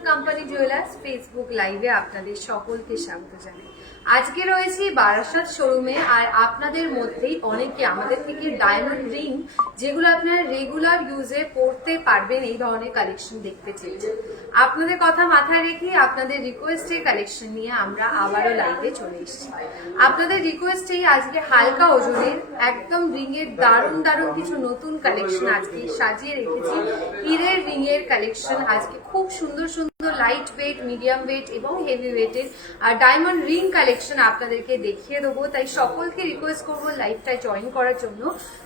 Company jewellers Facebook লাইভে আপনাদের সকলকে স্বাগত জানাই। আজকে রয়েছি বারাসাত শোরুমে, আর আপনাদের মধ্যেই অনেকে আমাদের থেকে ডায়মন্ড রিং যেগুলো আপনারা রেগুলার ইউজে পড়তে পারবেন এই ধরনের কালেকশন দেখতে চেয়েছেন। আপনাদের কথা মাথায় রেখে আপনাদের রিকোয়েস্টের কালেকশন নিয়ে আমরা আবারও লাইভে চলে এসেছি। আপনাদের রিকোয়েস্টেই আজকে হালকা ওজনের একদম রিং এর দারুণ দারুণ কিছু নতুন কালেকশন আজকে সাজিয়ে রেখেছি। হীরের রিং এর কালেকশন আজকে খুব সুন্দর সুন্দর লাইট ওয়েট, মিডিয়াম ওয়েট এবং হেভি ওয়েটের আর ডায়মন্ড রিং কালেকশন আপনাদেরকে দেখিয়ে দেবো। তাই সকলকে রিকোয়েস্ট করবো লাইভটা জয়েন করার জন্য।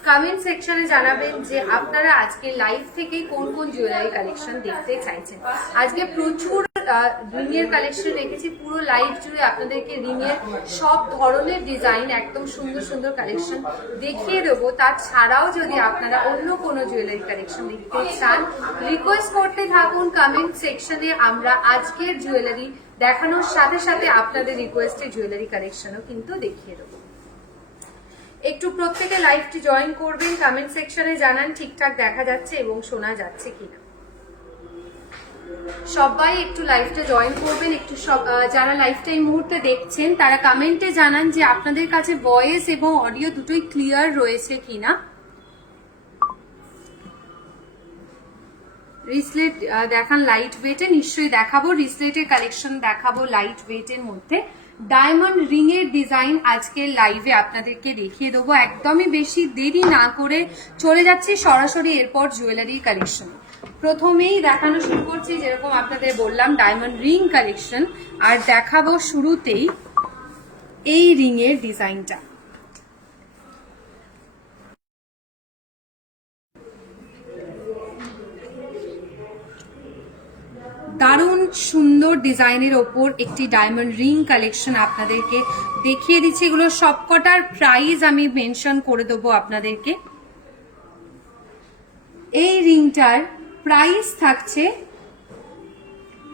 কমেন্ট সেকশনে জানাবেন যে আপনারা আজকে লাইভ থেকে কোন কোন জুয়েলারি কালেকশন দেখতে চাইছেন। আজকে প্রচুর রিং এর কালেকশন রেখেছি, পুরো লাইভ জুড়ে আপনাদেরকে রিং এর সব ধরনের ডিজাইন একদম সুন্দর সুন্দর কালেকশন দেখিয়ে দেবো। তাছাড়াও যদি আপনারা অন্য কোনো জুয়েলারি কালেকশন দেখতে চান রিকোয়েস্ট করতে থাকুন কমেন্ট সেকশনে। আমরা আজকের জুয়েলারি দেখানোর সাথে সাথে আপনাদের রিকোয়েস্টের জুয়েলারি কালেকশনও কিন্তু দেখিয়ে দেবো। একটু প্রত্যেকে লাইভটি জয়েন করবেন, কমেন্ট সেকশনে জানান ঠিকঠাক দেখা যাচ্ছে এবং শোনা যাচ্ছে কিনা। সবাই একটু লাইভটা জয়েন করবেন। একটু যারা লাইভটা এই মুহূর্তে দেখছেন তারা কমেন্টে জানান যে আপনাদের কাছে ভয়েস এবং অডিও দুটোই ক্লিয়ার রয়েছে কিনা। রিসলেট দেখান লাইট ওয়েটে, নিশ্চয়ই দেখাবো। রিসলেটের কালেকশন দেখাবো লাইট ওয়েটের মধ্যে। ডায়মন্ড রিং এর ডিজাইন আজকে লাইভে আপনাদেরকে দেখিয়ে দেবো। একদমই বেশি দেরি না করে চলে যাচ্ছি সরাসরি এরপর জুয়েলারি কালেকশন। প্রথমেই দেখানো শুরু করছি, যেরকম আপনাদের বললাম ডায়মন্ড রিং কালেকশন, আর দেখাবো শুরুতেই এই রিং এর ডিজাইনটা। দারুণ সুন্দর ডিজাইনের ওপর একটি ডায়মন্ড রিং কালেকশন আপনাদেরকে দেখিয়ে দিচ্ছি। এগুলো সবকটার প্রাইস আমি মেনশন করে দেবো আপনাদেরকে। এই রিংটার প্রাইস থাকছে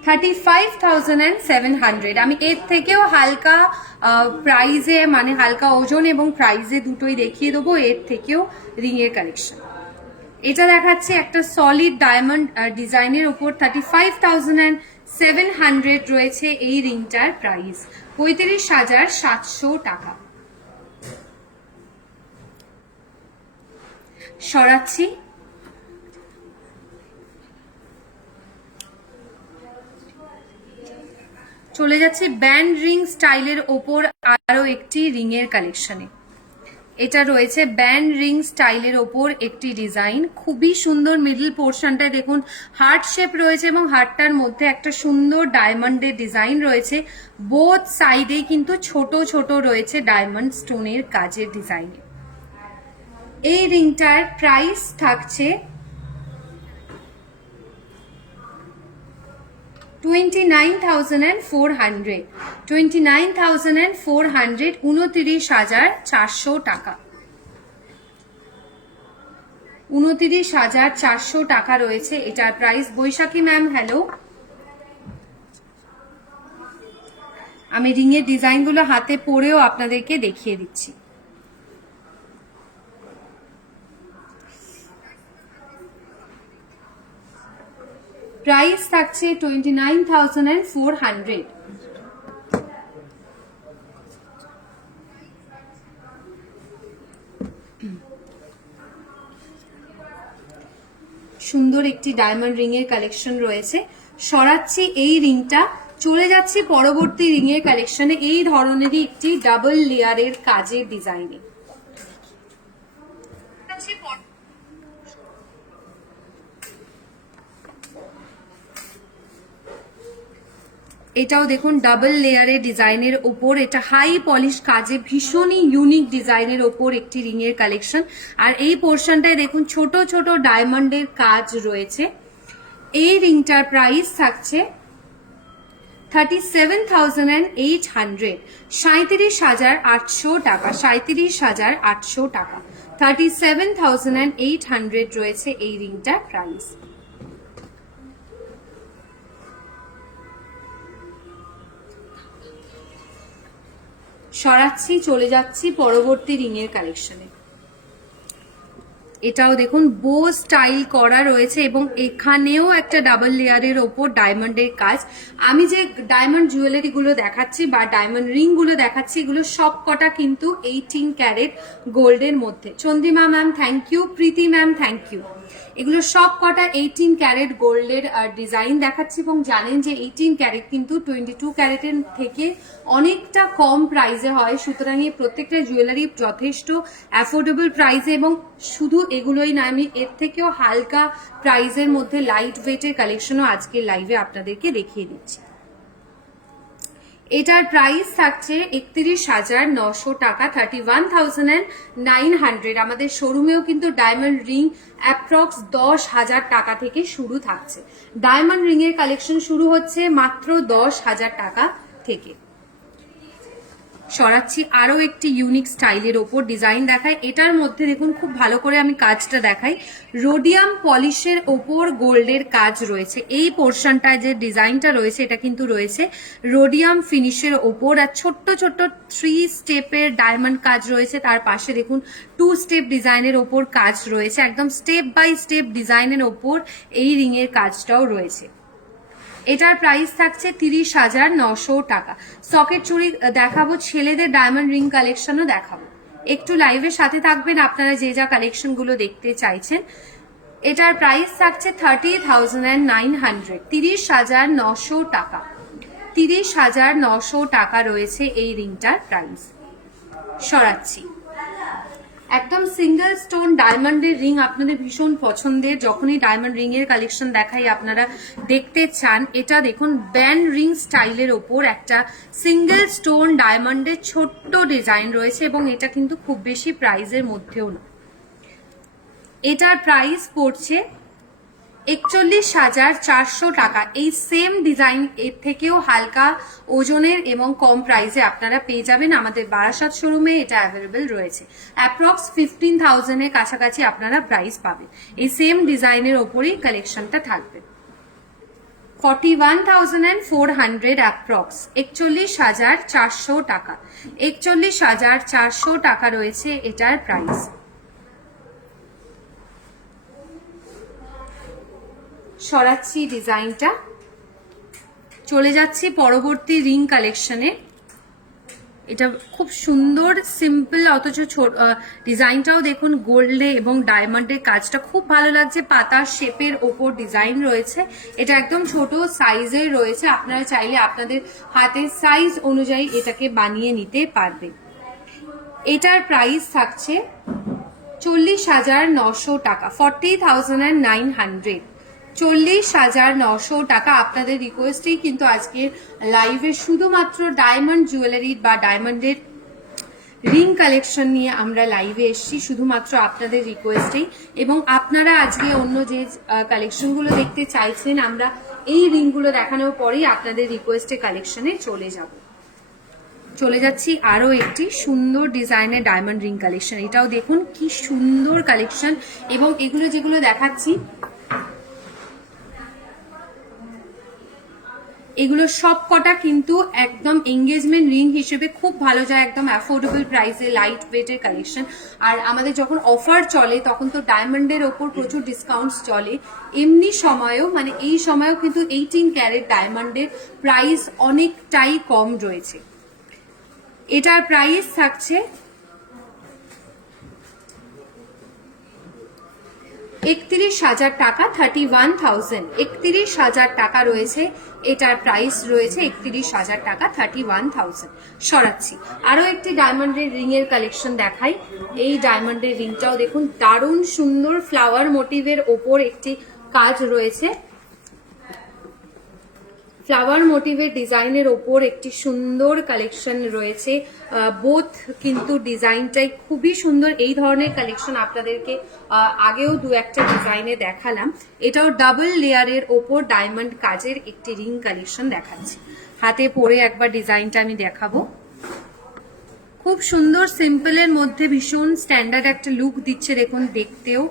35,700। আমি এর থেকেও হালকা প্রাইজে, মানে হালকা ওজন এবং প্রাইজে দুটোই দেখিয়ে দেবো। এর থেকেও রিং এর কালেকশন এটা দেখাচ্ছে একটা সলিড ডায়মন্ড ডিজাইনের উপর 35,700 রয়েছে এই রিংটার প্রাইস, 35,700 টাকা। সরাচ্ছি, চলে যাচ্ছে ব্যান্ড রিং স্টাইলের ওপর আরো একটি রিং এর কালেকশনে। এটা রয়েছে ব্যান্ড রিং স্টাইলের ওপর একটি ডিজাইন, খুবই সুন্দর। মিডল পোর্শনটায় দেখুন হার্ট শেপ রয়েছে এবং হার্টটার মধ্যে একটা সুন্দর ডায়মন্ডের ডিজাইন রয়েছে। বোথ সাইডে কিন্তু ছোট ছোট রয়েছে ডায়মন্ড স্টোনের কাজের ডিজাইনে। এই রিংটার প্রাইস থাকছে 29,400, 29,400, 29,400 টাকা। 29,400 টাকা রয়েছে এটার প্রাইস। বৈশাখী ম্যাম হ্যালো। আমি রিং এর ডিজাইনগুলো হাতে পরেও আপনাদেরকে দেখিয়ে দিচ্ছি। প্রাইস থাকছে 29,400। সুন্দর একটি ডায়মন্ড রিং এর কালেকশন রয়েছে। সরাচ্ছি এই রিংটা, চলে যাচ্ছি পরবর্তী রিং এর কালেকশনে। এই ধরনেরই একটি ডাবল লেয়ারের কাজের ডিজাইনে। এটাও দেখুন ডাবল লেয়ারের ডিজাইনের ওপর, এটা হাই পলিশ কাজে ভীষণই ইউনিক ডিজাইনের ওপর একটি রিং এর কালেকশন। আর এই পোর্শনটায় দেখুন ছোট ছোট ডায়মন্ডের কাজ রয়েছে। এই রিংটার প্রাইস থাকছে 37,800, 37,800 টাকা, 37,800 টাকা। 37,800 রয়েছে এই রিংটার প্রাইস। সরাচ্ছি, চলে যাচ্ছি পরবর্তী রিং এর কালেকশনে। এটাও দেখুন বো স্টাইল করা রয়েছে এবং এখানেও একটা ডাবল লেয়ারের ওপর ডায়মন্ডের কাজ। আমি যে ডায়মন্ড জুয়েলারি গুলো দেখাচ্ছি বা ডায়মন্ড রিং গুলো দেখাচ্ছি এগুলো সব কটা কিন্তু 18 ক্যারেট গোল্ডের মধ্যে। Chandrima ma'am thank you, Preeti ma'am thank you. এগুলো সব কটা 18 ক্যারেট গোল্ডের ডিজাইন দেখাচ্ছি এবং জানেন যে 18 ক্যারেট কিন্তু 22 ক্যারেটের থেকে অনেকটা কম প্রাইসে হয়, সুতরাং এই প্রত্যেকটা জুয়েলারি যথেষ্ট অ্যাফোর্ডেবল প্রাইসে এবং শুধু এগুলোই না, আমি এর থেকেও হালকা প্রাইসের মধ্যে লাইট ওয়েটের কালেকশনও আজকের লাইভে আপনাদেরকে দেখিয়ে দিচ্ছি। এটার প্রাইস থাকছে 31,900 টাকা, 31,900। আমাদের শোরুমেও কিন্তু ডায়মন্ড রিং অ্যাপ্রক্স 10,000 টাকা থেকে শুরু থাকছে। ডায়মন্ড রিং এর কালেকশন শুরু হচ্ছে মাত্র 10,000 টাকা থেকে। সরাচ্ছি আরো একটি ইউনিক স্টাইলের ওপর ডিজাইন দেখায়। এটার মধ্যে দেখুন খুব ভালো করে আমি কাজটা দেখাই, রোডিয়াম পলিশের ওপর গোল্ডের কাজ রয়েছে। এই পোর্শনটায় যে ডিজাইনটা রয়েছে এটা কিন্তু রয়েছে রোডিয়াম ফিনিশের ওপর, আর ছোট্ট ছোট্ট 3 স্টেপের ডায়মন্ড কাজ রয়েছে। তার পাশে দেখুন 2 স্টেপ ডিজাইনের ওপর কাজ রয়েছে, একদম স্টেপ বাই স্টেপ ডিজাইনের ওপর এই রিং এর কাজটাও রয়েছে। এটার প্রাইস থাকছে 30,900 টাকা। সকেট চুড়ি দেখাবো, ছেলেদের ডায়মন্ড রিং কালেকশনও দেখাবো। একটু লাইভের সাথে থাকবেন আপনারা যে যা কালেকশন গুলো দেখতে চাইছেন। এটার প্রাইস থাকছে 30,900, 30,900 টাকা। 30,900 টাকা রয়েছে এই রিংটার প্রাইস। সরাচ্ছি একদম সিঙ্গেল স্টোন ডায়মন্ডের রিং আপনাদের ভীষণ পছন্দের, যখনই ডায়মন্ড রিং এর কালেকশন দেখাই আপনারা দেখতে চান। এটা দেখুন ব্যান্ড রিং স্টাইলের ওপর একটা সিঙ্গেল স্টোন ডায়মন্ডের ছোট্ট ডিজাইন রয়েছে এবং এটা কিন্তু খুব বেশি প্রাইসের মধ্যেও না। এটার প্রাইস পড়ছে 41,400 টাকা। এই সেম ডিজাইন এর থেকেও হালকা ওজনের এবং কম প্রাইসে আপনারা পেয়ে যাবেন আমাদের বারাসাত শোরুমে। এটা অ্যাভেলেবেল রয়েছে, অ্যাপ্রক্স 15,000 এর কাছাকাছি আপনারা প্রাইস পাবেন। এই সেম ডিজাইনের ওপরেই কালেকশনটা থাকবে। 41,400 অ্যাপ্রক্স, 41,400 টাকা। 41,400 টাকা রয়েছে এটার প্রাইস। সরাচ্ছি ডিজাইনটা, চলে যাচ্ছি পরবর্তী রিং কালেকশনে। এটা খুব সুন্দর সিম্পল অথচ ডিজাইনটাও দেখুন গোল্ডে এবং ডায়মন্ডের কাজটা খুব ভালো লাগছে। পাতার শেপের ওপর ডিজাইন রয়েছে, এটা একদম ছোট সাইজের রয়েছে, আপনারা চাইলে আপনাদের হাতের সাইজ অনুযায়ী এটাকে বানিয়ে নিতে পারবেন। এটার প্রাইস থাকছে 40,900 টাকা, 40,900, 40,900 টাকা। আপনাদের রিকোয়েস্টেই কিন্তু আজকের লাইভে শুধুমাত্র ডায়মন্ড জুয়েলারি বা ডায়মন্ডের রিং কালেকশন নিয়ে আমরা লাইভে এসেছি, শুধুমাত্র আপনাদের রিকোয়েস্টেই। এবং আপনারা আজকে অন্য যে কালেকশনগুলো দেখতে চাইছেন আমরা এই রিংগুলো দেখানোর পরেই আপনাদের রিকোয়েস্টে কালেকশনে চলে যাচ্ছি আরো একটি সুন্দর ডিজাইনের ডায়মন্ড রিং কালেকশন। এটাও দেখুন কি সুন্দর কালেকশন এবং এগুলো যেগুলো দেখাচ্ছি এগুলো সব কটা কিন্তু একদম এঙ্গেজমেন্ট রিং হিসেবে খুব ভালো যায়, একদম অ্যাফোর্ডেবল প্রাইসে লাইট ওয়েটের কালেকশন। আর আমাদের যখন অফার চলে তখন তো ডায়মন্ডের ওপর প্রচুর ডিসকাউন্টস চলে, এমনি সময়েও মানে এই সময়েও কিন্তু 18 ক্যারেট ডায়মন্ডের প্রাইস অনেকটাই কম রয়েছে। এটার প্রাইস থাকছে 31,000 টাকা, 31,000, 31,000 টাকা রয়েছে এটার প্রাইস রয়েছে 31,000 টাকা, 31,000। সরাচ্ছি আরো একটি ডায়মন্ডের রিং এর কালেকশন দেখাই। এই ডায়মন্ডের রিংটাও দেখুন দারুণ সুন্দর ফ্লাওয়ার মোটিভের ওপর একটি কাজ রয়েছে, ফ্লাওয়ার মোটিভের ডিজাইনের ওপর একটি সুন্দর কালেকশন রয়েছে। বোথ কিন্তু ডিজাইনটাই খুবই সুন্দর। এই ধরনের কালেকশন আপনাদেরকে আগেও দু একটা ডিজাইনে দেখালাম। এটাও ডাবল লেয়ারের ওপর ডায়মন্ড কাজের একটি রিং কালেকশন দেখাচ্ছি। হাতে পরে একবার ডিজাইনটা আমি দেখাবো। খুব সুন্দর সিম্পলের মধ্যে ভীষণ স্ট্যান্ডার্ড একটা লুক দিচ্ছে, দেখুন দেখতেও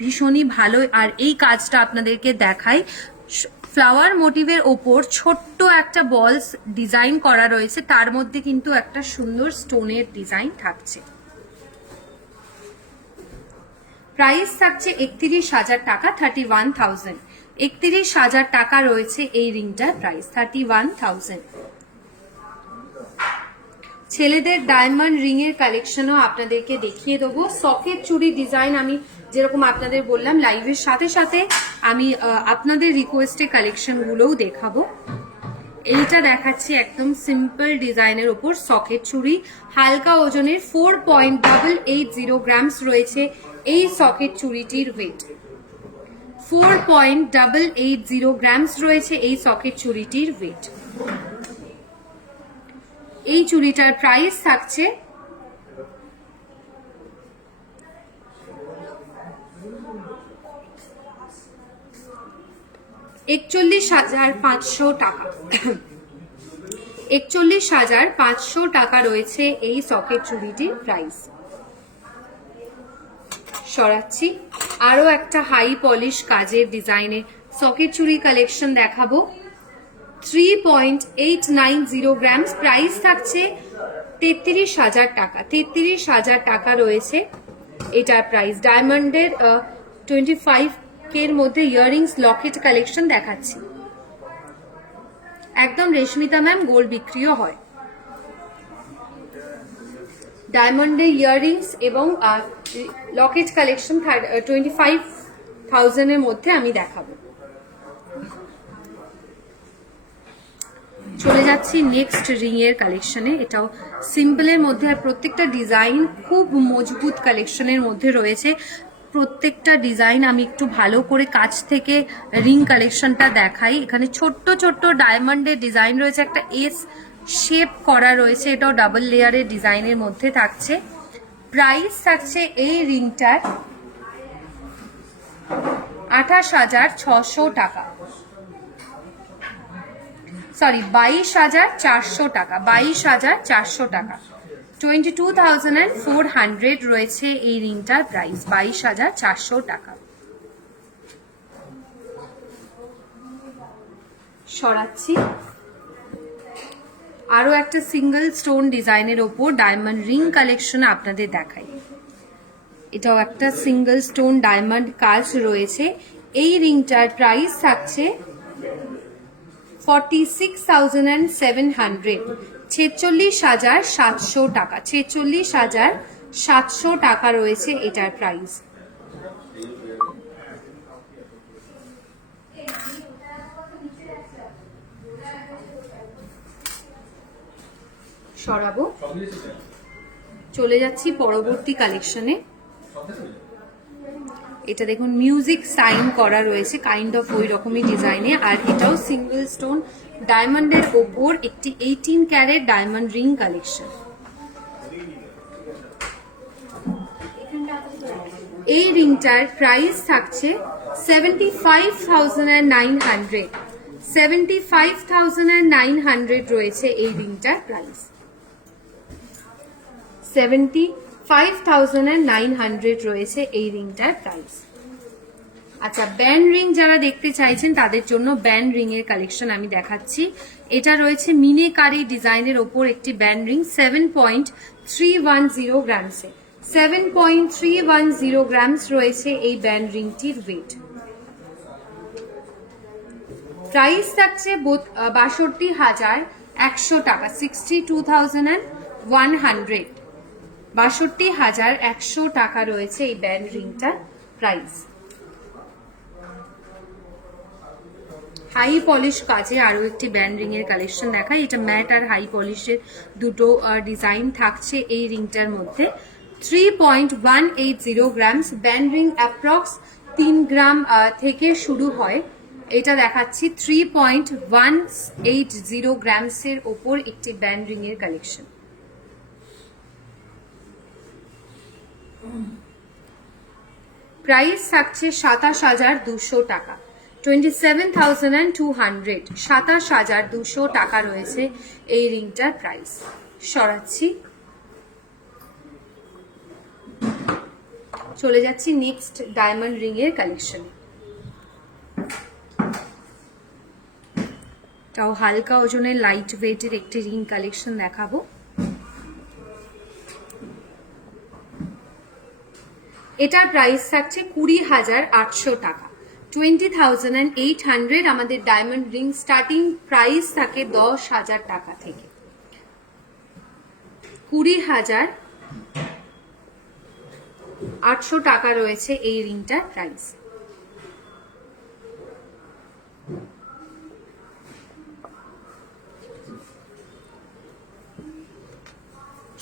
ভীষণই ভালো। আর এই কাজটা আপনাদেরকে দেখাই, ফ্লাওয়ার মোটিভের ওপর ছোট্ট একটা বলস ডিজাইন করা রয়েছে, তার মধ্যে কিন্তু একটা সুন্দর স্টোনের ডিজাইন থাকছে। প্রাইস থাকছে 31,000 টাকা, 31,000। 31,000 টাকা রয়েছে এই রিংটার প্রাইস, 31,000। ছেলেদের ডায়মন্ড রিং এর কালেকশনও আপনাদেরকে দেখিয়ে দেবো। সকেট চুড়ি ডিজাইন আমি যেরকম আপনাদের বললাম লাইভের সাথে সাথে আমি আপনাদের রিকোয়েস্টে কালেকশন গুলোও দেখাবো। এইটা দেখাচ্ছি একদম সিম্পল ডিজাইনের উপর সকেট চুড়ি, হালকা ওজনের 4.880 গ্রামস রয়েছে এই সকেট চুড়িটির ওয়েট। 4.880 গ্রামস রয়েছে এই সকেট চুড়িটির ওয়েট। এই চুড়িটার প্রাইস থাকছে 41,500 টাকা। 41,500 টাকা রয়েছে এই সকেট চুড়িটির প্রাইস। সরাচ্ছি, আরো একটা হাই পলিশ কাজের ডিজাইনের সকেট চুড়ি কালেকশন দেখাবো। 3.890 গ্রামস, প্রাইস থাকছে 33,000 টাকা। 33,000 টাকা রয়েছে এটার প্রাইস। ডায়মন্ডের 25 এর মধ্যে ইয়াররিংস লকেট কালেকশন দেখাচ্ছি। একদম রেশমিতা ম্যাম গোল্ড বিক্রিও হয়। ডায়মন্ডের ইয়াররিংস এবং লকেট কালেকশন 25,000 এর মধ্যে আমি দেখাবো। চলে যাচ্ছি নেক্সট রিং এর কালেকশনে। এটাও সিম্পলের মধ্যে, আর প্রত্যেকটা ডিজাইন খুব মজবুত কালেকশনের মধ্যে রয়েছে। প্রত্যেকটা ডিজাইন আমি একটু ভালো করে কাছ থেকে রিং কালেকশনটা দেখাই। এখানে ছোট্ট ছোট্ট ডায়মন্ডের ডিজাইন রয়েছে, একটা এস শেপ করা রয়েছে, এটাও ডাবল লেয়ারের ডিজাইনের মধ্যে থাকছে। প্রাইস থাকছে এই রিংটার 28,600 টাকা, সরি 22,400 টাকা, 22,400 টাকা। 22,400 রয়েছে এই রিংটার প্রাইস, 22,400 টাকা। সরাচ্ছি, আরো একটা সিঙ্গেল স্টোন ডিজাইনের ওপর ডায়মন্ড রিং কালেকশন আপনাদের দেখাই। এটাও একটা সিঙ্গেল স্টোন ডায়মন্ড কাজ রয়েছে। এই রিংটার প্রাইস থাকছে 46,700, 46,700 টাকা। 46,700 টাকা রয়েছে এটার প্রাইস। সরাবো, চলে যাচ্ছি পরবর্তী কালেকশনে। এটা দেখুন মিউজিক সাইন করা রয়েছে কাইন্ড অফ ওই রকমই ডিজাইনে, আর এটাও সিঙ্গেল স্টোন ডায়মন্ডের ওপর একটি 18 ক্যারেট ডায়মন্ড রিং কালেকশন। এই রিংটার প্রাইস থাকছে 75,900, 75,900 রয়েছে এই রিংটার প্রাইস। 75,900 রয়েছে এই রিংটার প্রাইস। আচ্ছা, ব্যান্ড রিং যারা দেখতে চাইছেন তাদের জন্য ব্যান্ড রিং এর কালেকশন আমি দেখাচ্ছি। এটা রয়েছে মিনেকারি ডিজাইনের ওপর একটি ব্যান্ড রিং, 7.310 গ্রামসে। 7.310 গ্রামস রয়েছে এই ব্যান্ড রিংটির ওয়েট। প্রাইস থাকছে 62,100 টাকা, 62,100, 62,100 টাকা রয়েছে এই ব্যান্ড রিংটার প্রাইস। হাই পলিশ কাজে আরো একটি ব্যান্ড রিং এর কালেকশন দেখাই। এটা ম্যাট আর হাই পলিশের দুটো ডিজাইন থাকছে এই রিংটার মধ্যে। 3.180 গ্রামস, ব্যান্ড রিং অ্যাপ্রক্স 3 গ্রাম থেকে শুরু হয়। এটা দেখাচ্ছি 3.180 গ্রামসের ওপর একটি ব্যান্ড রিং এর কালেকশন। প্রাইস থাকছে 27,200 টাকা, 27,200, 27,200 টাকা রয়েছে এই রিংটার প্রাইস। সরাচ্ছি, চলে যাচ্ছি নেক্সট ডায়মন্ড রিং এর কালেকশনে। তাও হালকা ওজনের লাইট ওয়েটের একটি রিং কালেকশন দেখাবো। এটার প্রাইস থাকছে 20,800 টাকা। 20,800 আমাদের ডায়মন্ড রিং স্টার্টিং প্রাইস থাকে 10,000 টাকা থেকে। 20,800 টাকা রয়েছে এই রিংটার প্রাইস।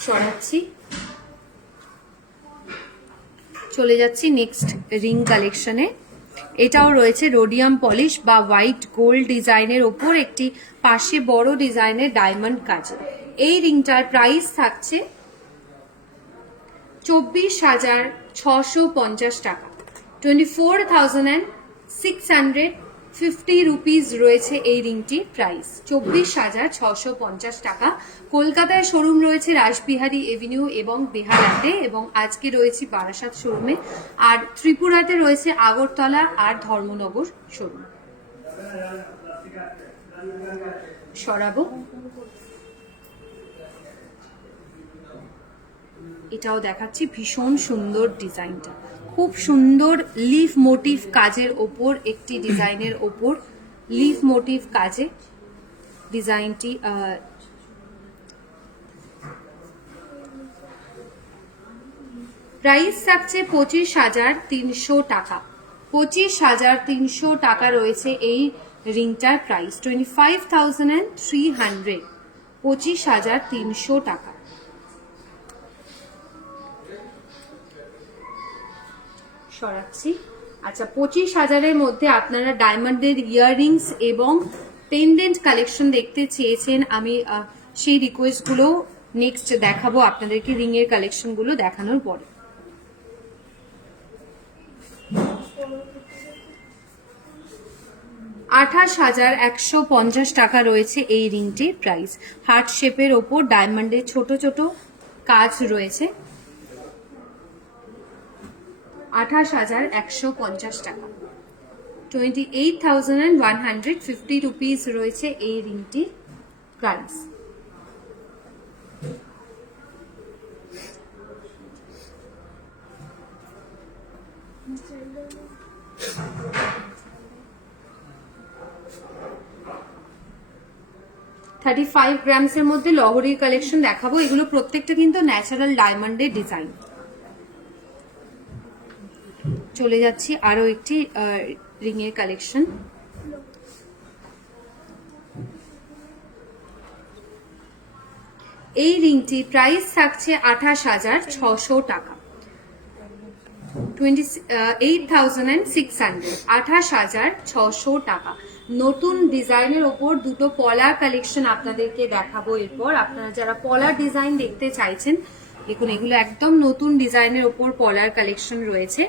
সরাচ্ছি, চলে যাচ্ছি নেক্সট রিং কালেকশনে। এটাও রয়েছে রোডিয়াম পলিশ বা হোয়াইট গোল্ড ডিজাইনের ওপর একটি পাশে বড় ডিজাইনের ডায়মন্ড কাজ। এই রিংটার প্রাইস থাকছে 24,650 টাকা। 24,650 রুপিস রয়েছে এই রিংটির প্রাইস। 24,650 টাকা। কলকাতায় শোরুম রয়েছে রাসবিহারী এভিনিউ এবং বেহালাতে, এবং আজকে রয়েছে বারাসাত শোরুমে। আর ত্রিপুরাতে রয়েছে আগরতলা আর ধর্মনগর শোরুম। সরাবো, এটাও দেখাচ্ছি, ভীষণ সুন্দর ডিজাইনটা, খুব সুন্দর লিফ মোটিভ কাজের ওপর একটি ডিজাইনের ওপর লিফ মোটিভ কাজে ডিজাইনটি। প্রাইস থাকছে 25,300 টাকা। 25,300 টাকা রয়েছে এই রিংটার প্রাইস। 25,300, 25,300 টাকা। সরাচ্ছি। আচ্ছা, 25,000-এর মধ্যে আপনারা ডায়মন্ডের ইয়াররিংস এবং পেন্ডেন্ট কালেকশন দেখতে চেয়েছেন, আমি সেই রিকোয়েস্টগুলো নেক্সট দেখাবো আপনাদেরকে রিং এর কালেকশন গুলো দেখানোর পরে। $28,150 টাকা রয়েছে এই রিংটির প্রাইস। হার্ট শেপের ওপর ডায়মন্ডের ছোট ছোট কাজ রয়েছে। 28,150 টাকা। 28,150 রুপিস রয়েছে এই রিংটির প্রাইস। $35 মধ্যে লহরির কালেকশন দেখাবো। এগুলো প্রত্যেকটা কিন্তু ন্যাচারাল ডায়মন্ডের ডিজাইন। চলে যাচ্ছি আরো একটি রিং এর কালেকশন। এই রিংটি প্রাইস থাকছে 28,600 টাকা। 28,600, 28,600 টাকা। নতুন ডিজাইনের ওপর দুটো পলার কালেকশন আপনাদেরকে দেখাবো এরপর। আপনারা যারা পলার ডিজাইন দেখতে চাইছেন, দেখুন এগুলো একদম নতুন ডিজাইনের ওপর পলার কালেকশন রয়েছে।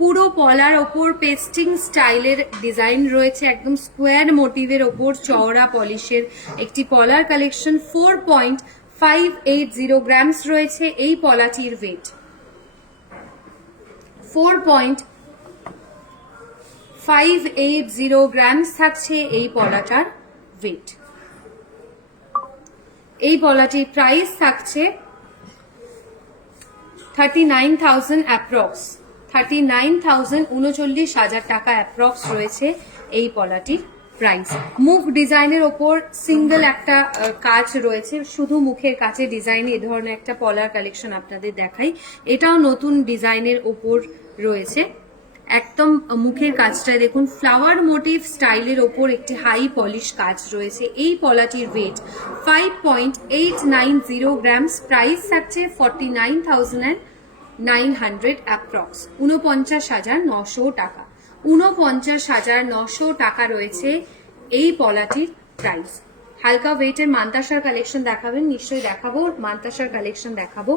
পুরো পলার ওপর পেস্টিং স্টাইলের ডিজাইন রয়েছে, একদম স্কোয়ার মোটিভের ওপর চওড়া পলিশের একটি পলার কালেকশন। 4.580 গ্রামস রয়েছে এই পলাটির ওয়েট। 4.580 গ্রামস থাকছে এই পলাটার ওয়েট। এই পলাটির প্রাইস থাকছে 39,000 অ্যাপ্রক্স। 39,000, 39,000 টাকা অ্যাপ্রক্স রয়েছে এই পলাটির প্রাইস। মুখ ডিজাইনের ওপর সিঙ্গেল একটা কাজ রয়েছে, শুধু মুখের কাছে ডিজাইনে এ ধরনের একটা পলার কালেকশন আপনাদের দেখাই। এটাও নতুন ডিজাইনের ওপর রয়েছে, একদম মুখের কাজটায় দেখুন ফ্লাওয়ার মোটিভ স্টাইলের ওপর একটি হাই পলিশ কাজ রয়েছে। এই পলাটির ওয়েট 5.890 গ্রামস। প্রাইস থাকছে 49,900 অ্যাপ্রক্স, 49,900 টাকা। 49,900 টাকা রয়েছে এই পলাটির প্রাইস। হালকা ওয়েটের মান্তাসার কালেকশন দেখাবেন? নিশ্চয়ই দেখাবো, মান্তাসার কালেকশন দেখাবো।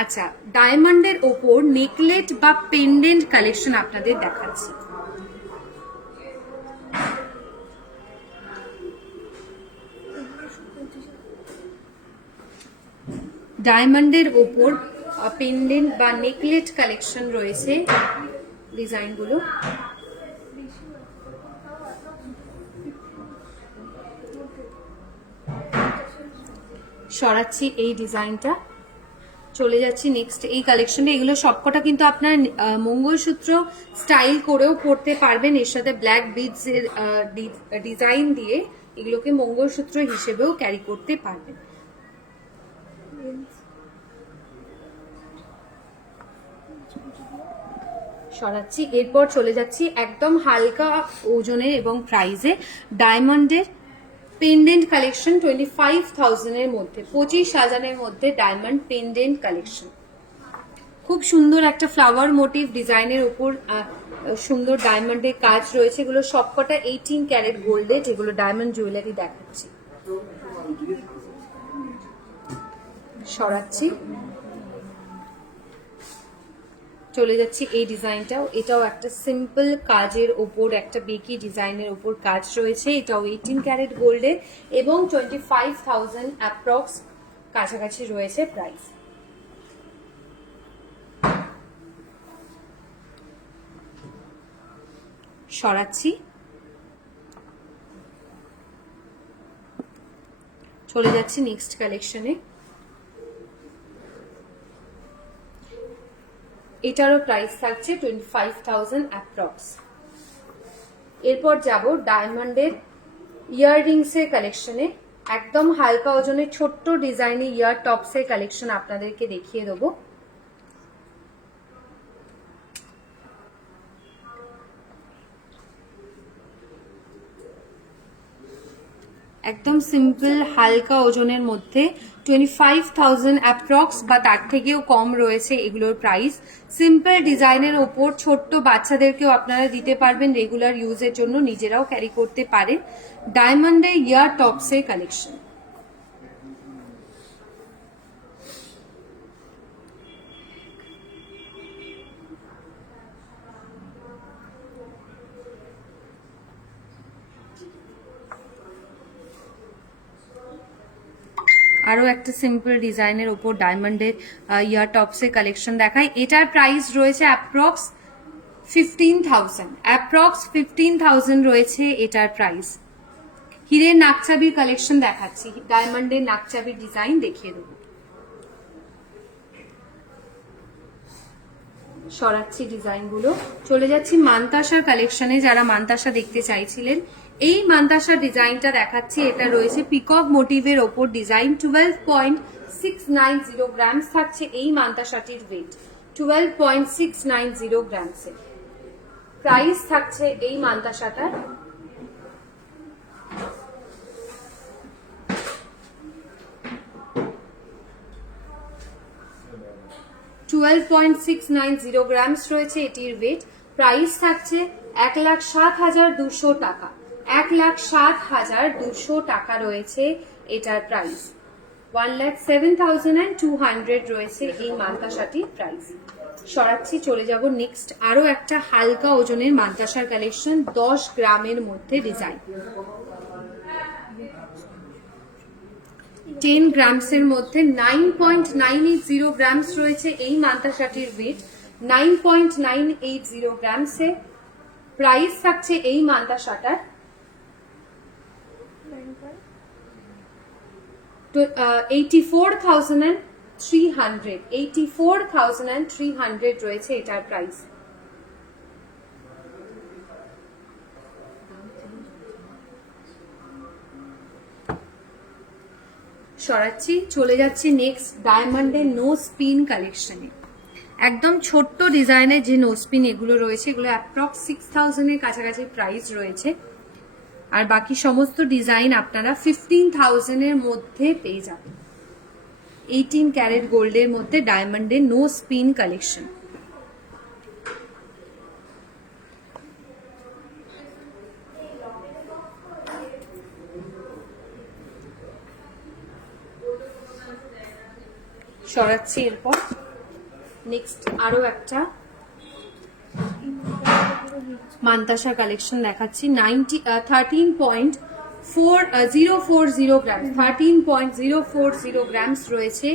আচ্ছা, ডায়মন্ডের ওপর নেকলেট বা পেন্ডেন্ট কালেকশন আপনাদের দেখাচ্ছি। ডায়মন্ডের ওপর পেন্ডেন্ট বা নেকলেট কালেকশন রয়েছে ডিজাইনগুলো। সরাচ্ছি এই ডিজাইনটা। চলে যাচ্ছি নেক্সট এই কালেকশনে। এগুলো সবকটা কিন্তু আপনার মঙ্গলসূত্র স্টাইল করেও পরতে পারবেন, এর সাথে ব্ল্যাক বিডস এর ডিজাইন দিয়ে এগুলোকে মঙ্গলসূত্র হিসেবেও ক্যারি করতে পারবেন। সরাচ্ছি, এরপর চলে যাচ্ছি একদম হালকা ওজনের এবং প্রাইজে ডায়মন্ডের পেন্ডেন্ট কালেকশন 25,000 এর মধ্যে, 25,000 মধ্যে ডায়মন্ড পেন্ডেন্ট কালেকশন। খুব সুন্দর একটা ফ্লাওয়ার মোটিভ ডিজাইনের উপর সুন্দর ডায়মন্ডের কাজ রয়েছে। এগুলো সবকটা 18 ক্যারেট গোল্ডে, যেগুলো ডায়মন্ড জুয়েলারি দেখাচ্ছি। সরাচ্ছি, চলে যাচ্ছি এই ডিজাইনটাও। এটাও একটা সিম্পল কাজের ওপর, একটা বেকি ডিজাইনের ওপর কাজ রয়েছে। এটাও 18 ক্যারেট গোল্ডে এবং 25,000 অ্যাপ্রক্স কাছাকাছি রয়েছে প্রাইস। সরাচ্ছি, চলে যাচ্ছি নেক্সট কালেকশনে। এটারও প্রাইস থাকছে 25,000 অ্যাপ্রক্স। এরপর যাব ডায়মন্ডের ইয়াররিংস এর কালেকশনে। একদম হালকা ওজনের ছোট্ট ডিজাইনের ইয়ার টপস এর কালেকশন আপনাদেরকে দেখিয়ে দেবো। একদম সিম্পল হালকা ওজনের মধ্যে 25,000 অ্যাপ্রক্স বা তার থেকেও কম রয়েছে এগুলোর প্রাইস। সিম্পল ডিজাইনের ওপর ছোট্ট বাচ্চাদেরকেও আপনারা দিতে পারবেন, রেগুলার ইউজের জন্য নিজেরাও ক্যারি করতে পারেন। ডায়মন্ডের ইয়ার টপসের কালেকশন। আরো একটা সিম্পল ডিজাইনের উপর ডায়মন্ডের ইয়ার টপসের কালেকশন দেখাই। এটার প্রাইস রয়েছে অ্যাপ্রক্স 15,000, অ্যাপ্রক্স 15,000 রয়েছে এটার প্রাইস। হিরের নাকচাবির কালেকশন দেখাচ্ছি, ডায়মন্ডের নাকচাবির ডিজাইন দেখিয়ে দেবো। সরাচ্ছি ডিজাইনগুলো, চলে যাচ্ছি মান্তাসার কালেকশনে। যারা মান্তাসা দেখতে চাইছিলেন, এই মান্তাসা ডিজাইনটা দেখাচ্ছি। এটা রয়েছে পিকক মোটিভের ওপর ডিজাইন। 12.690 গ্রামস থাকছে এই মান্তাসাটির ওয়েট, 12.690 গ্রামসে। প্রাইস থাকছে এই মান্তাসাটার 12.690 গ্রামস রয়েছে এটির ওয়েট। প্রাইস থাকছে 1,07,200 টাকা, 1,07,200 টাকা রয়েছে এটার প্রাইস। 1,07,200 রয়েছে এই মান্তাসাটির প্রাইস। সরাচ্ছি, চলে যাব নেক্সট আরো একটা হালকা ওজনের মান্তাসার কালেকশন, 10 গ্রামের মধ্যে ডিজাইন। 10 গ্রামসের মধ্যে 9.980 গ্রামস রয়েছে এই মান্তাসাটির ওয়েট, 9.980 গ্রামসে। প্রাইস থাকছে এই মান্তাসাটার 84,300, 84,300 রয়েছে এটার প্রাইস। সরাচ্ছি, চলে যাচ্ছে নেক্সট ডায়মন্ডের নো স্পিন কালেকশনে। একদম ছোট্ট ডিজাইনের যে নো স্পিন এগুলো রয়েছে, এগুলো অ্যাপ্রক্স 6,000 এর কাছাকাছি প্রাইস রয়েছে। আর বাকি সমস্ত ডিজাইন আপনারা 15,000 এর মধ্যে পেয়ে যাবেন। 18 ক্যারেট গোল্ডের মধ্যে ডায়মন্ডের নো স্পিন কালেকশন। সরাচ্ছি, এরপর নেক্সট আরো একটা মান্তাসা কালেকশন দেখাচ্ছি। 13.040 গ্রামস, 13.040 গ্রামস রয়েছে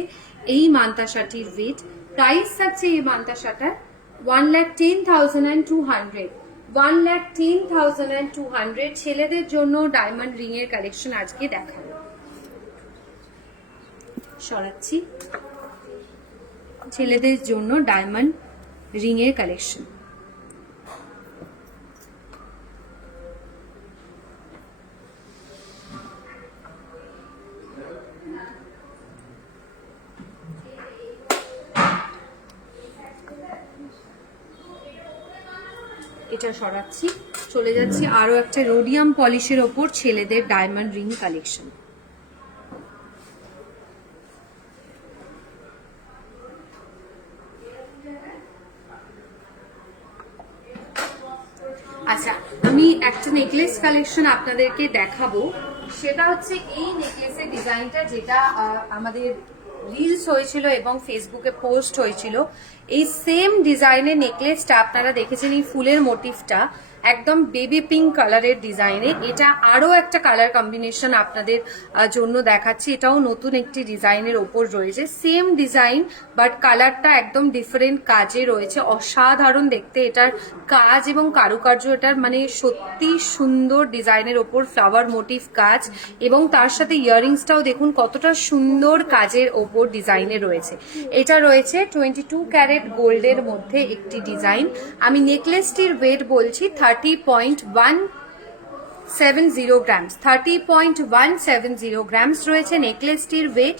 এই মান্তাসাটির ওয়েট। প্রাইস থাকছে এই মান্তাসাটার 1,10,200, 1,10,200। ছেলেদের জন্য ডায়মন্ড রিং এর কালেকশন আজকে দেখাবো। সরাচ্ছি, ছেলেদের জন্য ডায়মন্ড রিং এর কালেকশন। এটা সরাচ্ছি, চলে যাচ্ছি আরো একটা রোডিয়াম পলিশের ওপর ছেলেদের ডায়মন্ড রিং কালেকশন। আচ্ছা, আমি একটা নেকলেস কালেকশন আপনাদেরকে দেখাবো। সেটা হচ্ছে এই নেকলেসের ডিজাইনটা, যেটা আমাদের রিলস হয়েছিল এবং ফেসবুকে পোস্ট হয়েছিল। এই সেম ডিজাইনের নেকলেসটা আপনারা দেখেছেন, এই ফুলের মোটিভটা একদম বেবি পিঙ্ক কালারের ডিজাইনে। এটা আরো একটা কালার কম্বিনেশন আপনাদের জন্য দেখাচ্ছি। এটাও নতুন একটি ডিজাইনের ওপর রয়েছে, সেম ডিজাইন বাট কালারটা একদম ডিফারেন্ট কাজে রয়েছে। অসাধারণ দেখতে এটার কাজ এবং কারুকার্য, এটার মানে সত্যি সুন্দর ডিজাইনের ওপর ফ্লাওয়ার মোটিভ কাজ, এবং তার সাথে ইয়াররিংসটাও দেখুন কতটা সুন্দর কাজের ওপর ডিজাইনে রয়েছে। এটা রয়েছে 22 ক্যারেট গোল্ডের মধ্যে একটি ডিজাইন। আমি নেকলেসটির ওয়েট বলছি 30.170 গ্রামস, 30.170 গ্রামস রয়েছে নেকলেসটির ওয়েট।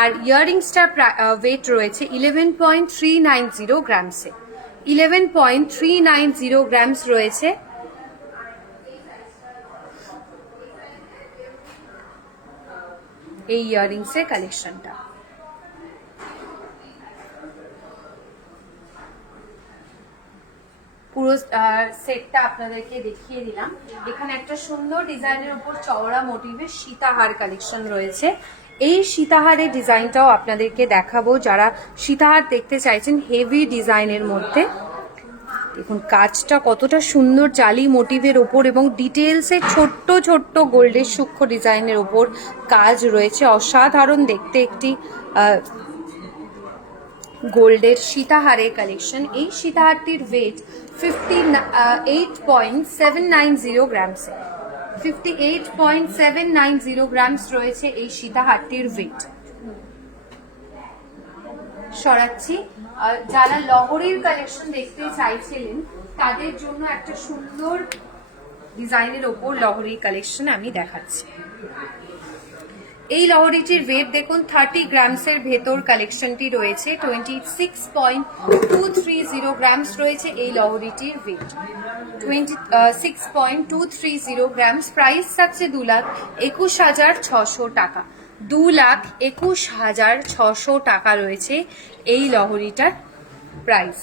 আর ইয়াররিংসটার ওয়েট রয়েছে 11.390 গ্রামসে, 11.390 গ্রামস রয়েছে। এই ইয়াররিংসের কালেকশনটা পুরো সেটটা আপনাদেরকে দেখিয়ে দিলাম। এখানে একটা সুন্দর ডিজাইনের উপর চওড়া মোটিভের সীতাহার কালেকশন রয়েছে। এই সীতাহারের ডিজাইনটাও আপনাদেরকে দেখাবো, যারা সীতাহার দেখতে চাইছেন হেভি ডিজাইনের মধ্যে। দেখুন কাজটা কতটা সুন্দর জালি মোটিভের ওপর এবং ডিটেলসে ছোট্ট ছোট্ট গোল্ডের সূক্ষ্ম ডিজাইনের ওপর কাজ রয়েছে। অসাধারণ দেখতে একটি গোল্ডের সীতাহারের কালেকশন। এই সীতাহারটির ওয়েট 58.790 গ্রামস, 58.790 গ্রামস রয়েছে এই সীতাহারটির ওয়েট। সরাচ্ছি, যারা লহরীর কালেকশন দেখতে চাইছিলেন তাদের জন্য একটা সুন্দর ডিজাইনের ওপর লহরীর কালেকশন আমি দেখাচ্ছি। এই লহরীটির ওয়েট দেখুন 30 গ্রামসের ভেতর কালেকশনটি রয়েছে। 26.230 গ্রামস রয়েছে এই লহরীটির ওয়েট, 26.230 গ্রামস। প্রাইস থাকছে 2,21,600 টাকা, 2,21,600 টাকা রয়েছে এই লহরীটার প্রাইস।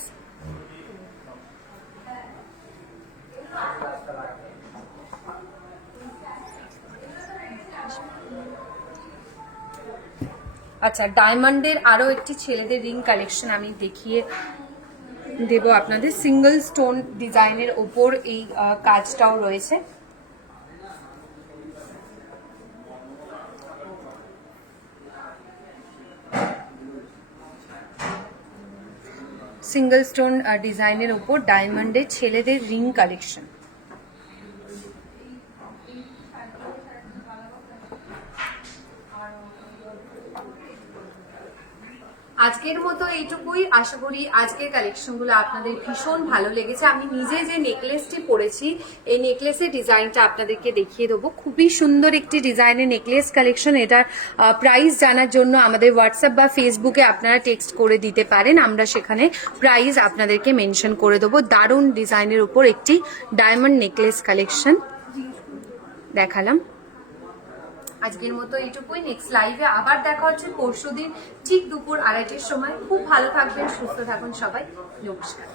আচ্ছা, ডায়মন্ডের আরো একটি ছেলেদের রিং কালেকশন আমি দেখিয়ে দেব আপনাদের। সিঙ্গেল স্টোন ডিজাইনের ওপর এই কাজটাও রয়েছে। সিঙ্গেল স্টোন ডিজাইনের ওপর ডায়মন্ডের ছেলেদের রিং কালেকশন। আজকের মতো এইটুকুই। আশা করি আজকের কালেকশনগুলো আপনাদের ভীষণ ভালো লেগেছে। আমি নিজে যে নেকলেসটি পরেছি এই নেকলেসের ডিজাইনটা আপনাদেরকে দেখিয়ে দেবো। খুবই সুন্দর একটি ডিজাইনের নেকলেস কালেকশন। এটার প্রাইস জানার জন্য আমাদের হোয়াটসঅ্যাপ বা ফেসবুকে আপনারা টেক্সট করে দিতে পারেন, আমরা সেখানে প্রাইস আপনাদেরকে মেনশন করে দেবো। দারুণ ডিজাইনের উপর একটি ডায়মন্ড নেকলেস কালেকশন দেখালাম। আজকের মতো এইটুকুই। নেক্সট লাইভে আবার দেখা হচ্ছে পরশুদিন ঠিক দুপুর 2:30টার সময়। খুব ভালো থাকবেন, সুস্থ থাকুন সবাই। নমস্কার।